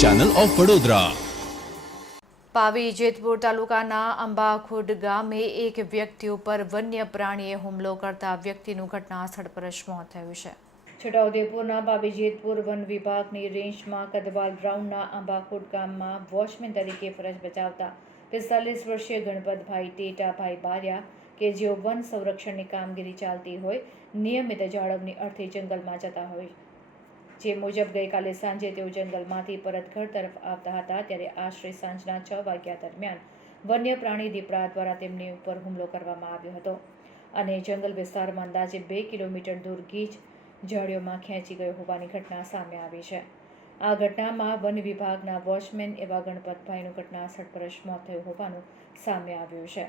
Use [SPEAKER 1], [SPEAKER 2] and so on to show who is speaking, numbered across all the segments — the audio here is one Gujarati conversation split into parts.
[SPEAKER 1] ચેનલ ઓફ વડોદરા
[SPEAKER 2] પાવી જેતપુર તાલુકાના અંબાખુડ ગામે એક વ્યક્તિ ઉપર વન્ય પ્રાણીએ હુમલો કરતા વ્યક્તિનું ઘટના સ્થળ પર જ મોત થયું છે. છોટાઉદેપુરના પાવી જેતપુર વન વિભાગની રેન્જમાં કદવાલ ગ્રાઉન્ડના અંબાખુડ ગામમાં વોચમેન તરીકે ફરજ બજાવતા પિસ્તાલીસ વર્ષીય ગણપતભાઈ ટેટાભાઈ બારિયા કે જેઓ વન સંરક્ષણની કામગીરી ચાલતી હોય નિયમિત જાળવણી અર્થે જંગલમાં જતા હોય જે મુજબ ગઈકાલે સાંજે તેઓ જંગલમાંથી પરત ઘર તરફ આવતા હતા, ત્યારે આશરે સાંજના છ વાગ્યા દરમિયાન વન્ય પ્રાણી દીપડા દ્વારા તેમની ઉપર હુમલો કરવામાં આવ્યો હતો અને જંગલ વિસ્તારમાં અંદાજે બે કિલોમીટર દૂર ગીચ ઝાડીઓમાં ખેંચી ગયો હોવાની ઘટના સામે આવી છે. આ ઘટનામાં વન વિભાગના વોચમેન એવા ગણપતભાઈનું ઘટના સ્થળ મોત થયું હોવાનું સામે આવ્યું છે.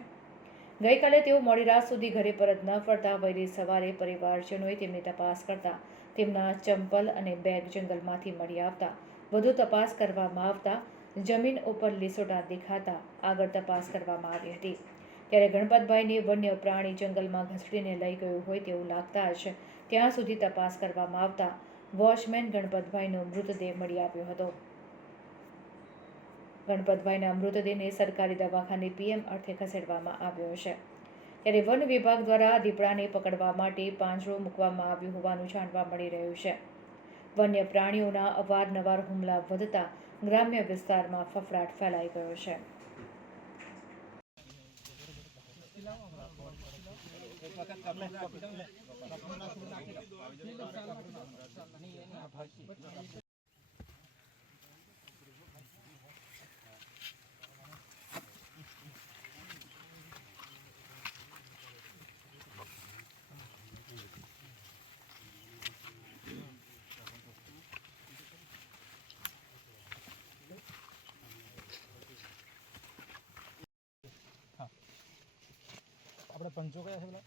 [SPEAKER 2] ગઈકાલે તેઓ મોડી રાત સુધી ઘરે પરત ન ફરતા, વહેલી સવારે પરિવારજનોએ તેમની તપાસ કરતા, તેમના ચંપલ અને બેગ જંગલમાંથી મળી આવતા, વધુ તપાસ કરવામાં આવતા, જમીન ઉપર લીસોટા દેખાતા, આગળ તપાસ કરવામાં આવી હતી. ત્યારે ગણપતભાઈને વન્ય પ્રાણી જંગલમાં ઘસડીને લઈ ગયું હોય તેવું લાગતા જ ત્યાં સુધી તપાસ કરવામાં આવતા વોચમેન ગણપતભાઈનો મૃતદેહ મળી આવ્યો હતો. ગણપતભાઈના મૃતદેહને સરકારી દવાખાને પીએમ અર્થે ખસેડવામાં આવ્યો છે. ત્યારે વન વિભાગ દ્વારા દીપડાને પકડવા માટે પાંજરો મૂકવામાં આવ્યું હોવાનું જાણવા મળી રહ્યું છે. વન્ય પ્રાણીઓના અવારનવાર હુમલા વધતા ગ્રામ્ય વિસ્તારમાં ફફડાટ ફેલાઈ ગયો છે.
[SPEAKER 3] પંચો કયા છે પેલા?